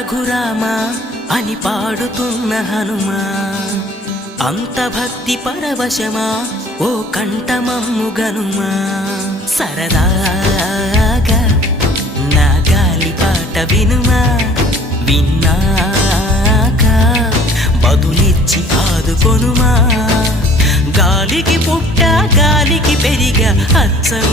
రఘురామా అని పాడుతున్న హనుమా, అంత భక్తి పరవశమా ఓ కంఠమమ్ము గనుమా. సరదాగా నా గాలి పాట వినుమా, విన్నాక బదులిచ్చి ఆదుకొనుమా. గాలికి పుట్ట గాలికి పెరిగా అచ్చం